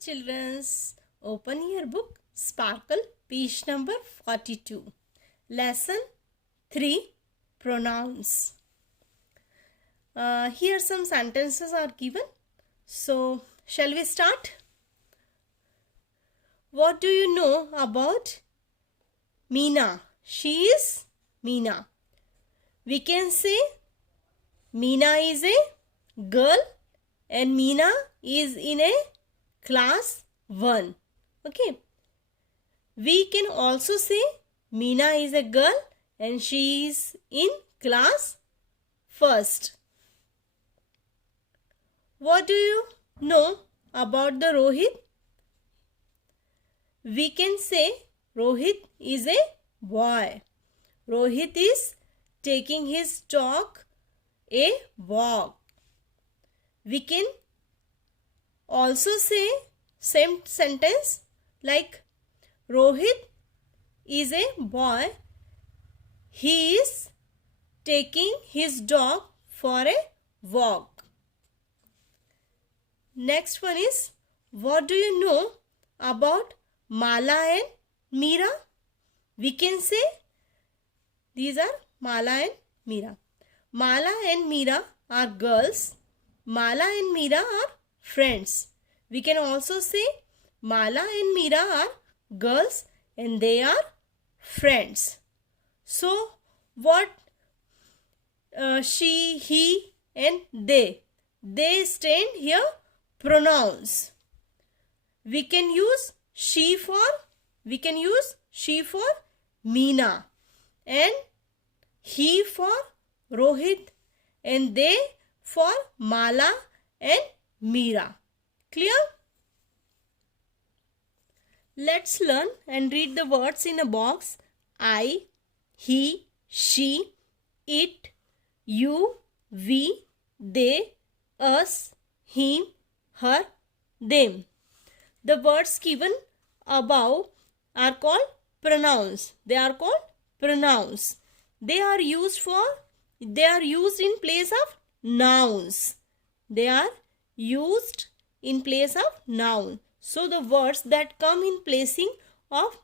childrens, open your book Sparkle, page number 42. Lesson 3, Pronouns. Here some sentences are given. So, shall we start? What do you know about Meena? She is Meena. We can say Meena is a girl and Meena is in a class 1. Okay. We can also say Meena is a girl and she is in class 1st. What do you know about the Rohit? We can say Rohit is a boy. Rohit is taking his dog a walk. We can also say same sentence like Rohit is a boy. He is taking his dog for a walk. Next one is, what do you know about Mala and Meera? We can say these are Mala and Meera. Mala and Meera are girls. Mala and Meera are friends. We can also say Mala and Meera are girls and they are friends. So what she, he and they stand here pronouns. We can use she for Meena and he for Rohit and they for Mala and Meera. Clear? Let's learn and read the words in a box. I, he, she, it, you, we, they, us, him, her, them. The words given above are called pronouns. They are called pronouns. They are used in place of nouns. They are used in place of noun. So the words that come in placing of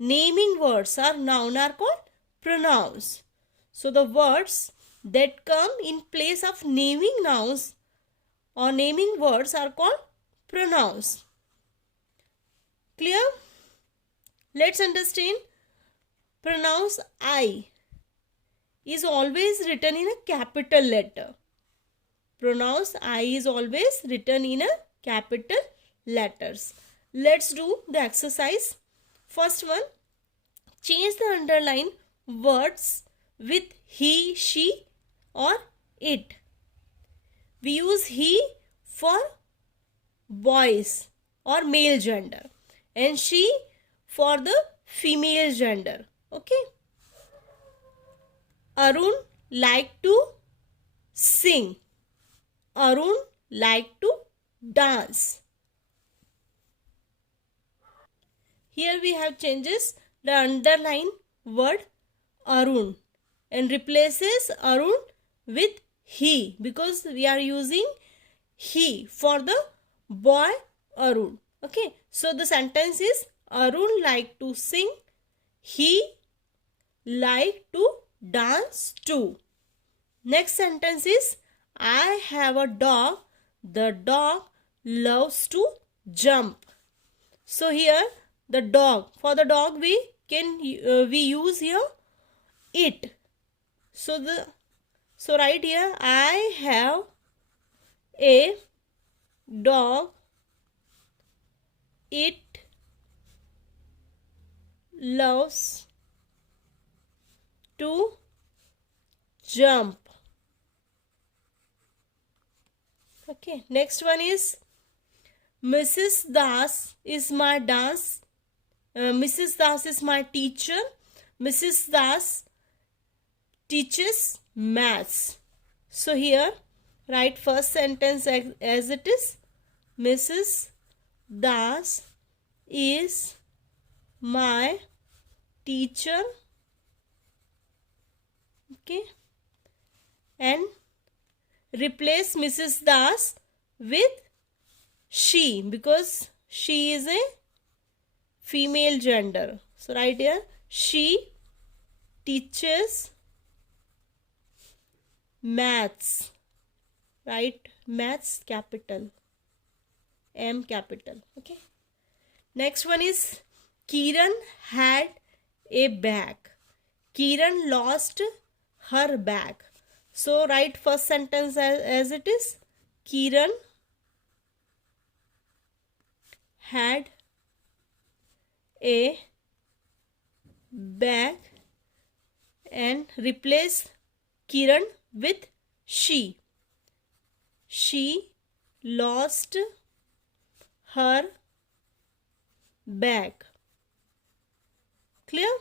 naming words or noun are called pronouns. So the words that come in place of naming nouns or naming words are called pronouns. Clear? Let's understand. Pronouns I is always written in a capital letter. Pronouns I is always written in a capital letters. Let's do the exercise. First one, change the underlined words with he, she or it. We use he for boys or male gender and she for the female gender. Okay. Arun like to sing. Arun like to dance. Here we have changes the underline word Arun and replaces Arun with he because we are using he for the boy Arun. Okay. So the sentence is Arun like to sing. He like to dance too. Next sentence is I have a dog. The dog loves to jump. So here the dog, for the dog we use here it. So right here I have a dog. It loves to jump. Okay, next one is Mrs. Das is my Mrs. Das is my teacher. Mrs. Das teaches maths. So here write first sentence as it is. Mrs. Das is my teacher. Okay. And replace Mrs. Das with she because she is a female gender. So right here, she teaches maths, right? Maths capital, M capital. Okay. Next one is Kiran had a bag. Kiran lost her bag. So write first sentence as it is. Kiran had a bag and replace Kiran with she. She lost her bag. Clear?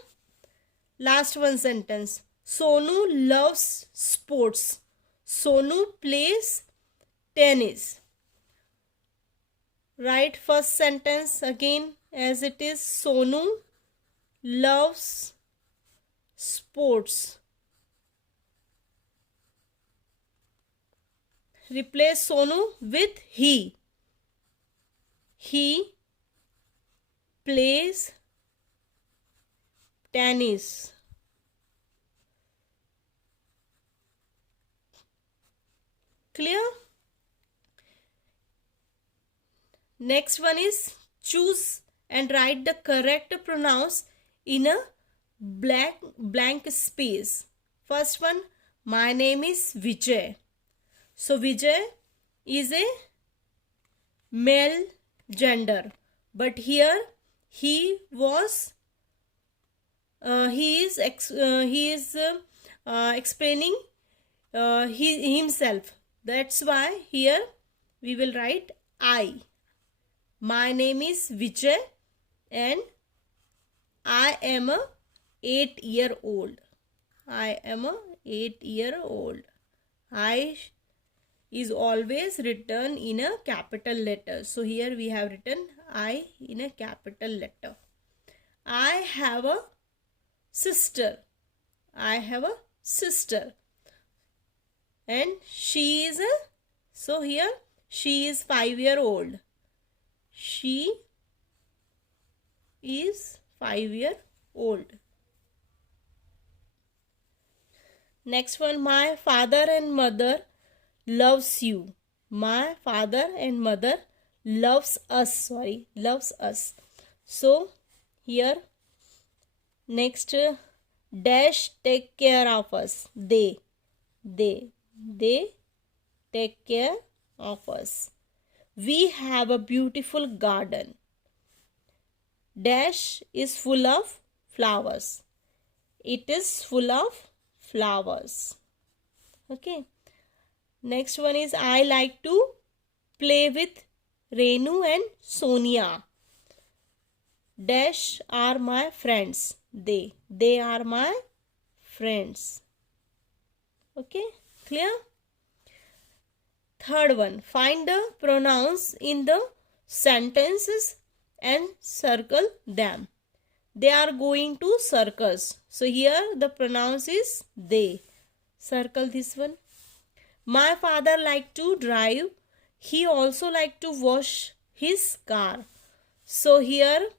Last one sentence. Sonu loves sports. Sonu plays tennis. Write first sentence again as it is. Sonu loves sports. Replace Sonu with he. He plays tennis. Clear? Next one is choose and write the correct pronouns in a blank space. First one, my name is Vijay. So Vijay is a male gender, but here he is explaining himself. That's why here we will write I. My name is Vijay and I am a 8-year-old. I am a 8-year-old. I is always written in a capital letter. So here we have written I in a capital letter. I have a sister. I have a sister. And she is a, so here she is 5-year-old. She is 5-year-old. Next one, my father and mother loves you. My father and mother loves us. Loves us. So here next dash take care of us. They take care of us. We have a beautiful garden. Dash is full of flowers. It is full of flowers. Okay. Next one is I like to play with Renu and Sonia. Dash are my friends. They are my friends. Okay, clear? Third one, find the pronouns in the sentences and circle them. They are going to circus. So here the pronouns is they. Circle this one. My father liked to drive. He also liked to wash his car. So here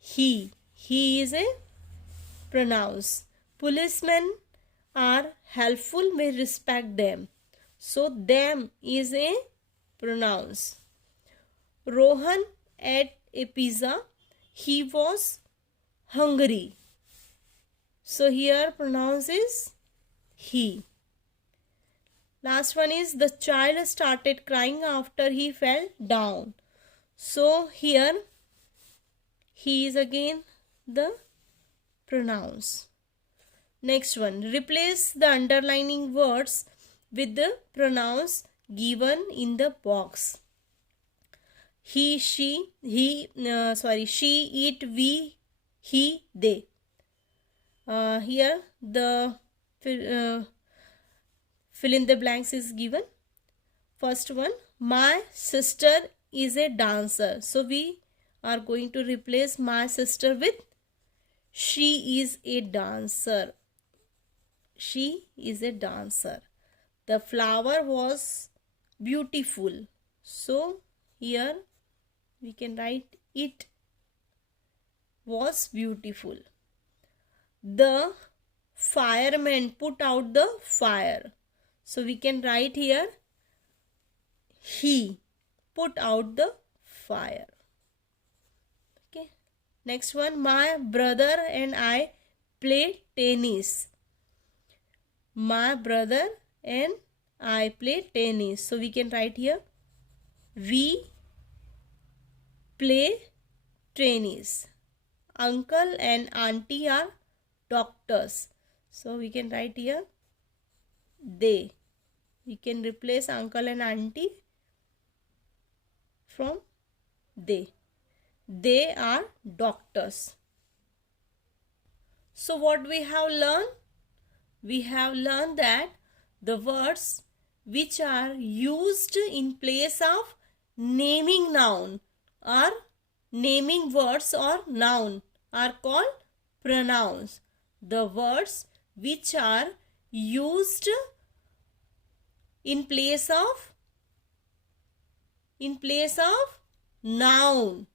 he is a pronouns. Policemen are helpful, we respect them. So them is a pronouns. Rohan ate a pizza. He was hungry. So here pronouns is he. Last one is the child started crying after he fell down. So here he is again the pronouns. Next one, replace the underlining words with the pronouns given in the box. He, she, she, it, we, he, they. Here the fill in the blanks is given. First one, my sister is a dancer. So we are going to replace my sister with she is a dancer. She is a dancer. The flower was beautiful. So here we can write it was beautiful. The fireman put out the fire. So we can write here, he put out the fire. Okay. Next one, my brother and I play tennis. My brother and I play tennis. So we can write here, we play tennis. Uncle and auntie are doctors. So we can write here, they. We can replace uncle and auntie from they. They are doctors. So what we have learned? We have learned that the words which are used in place of naming noun or naming words or noun are called pronouns. The words which are used in place of noun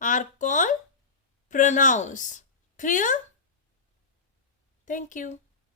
are called pronouns. Clear? Thank you.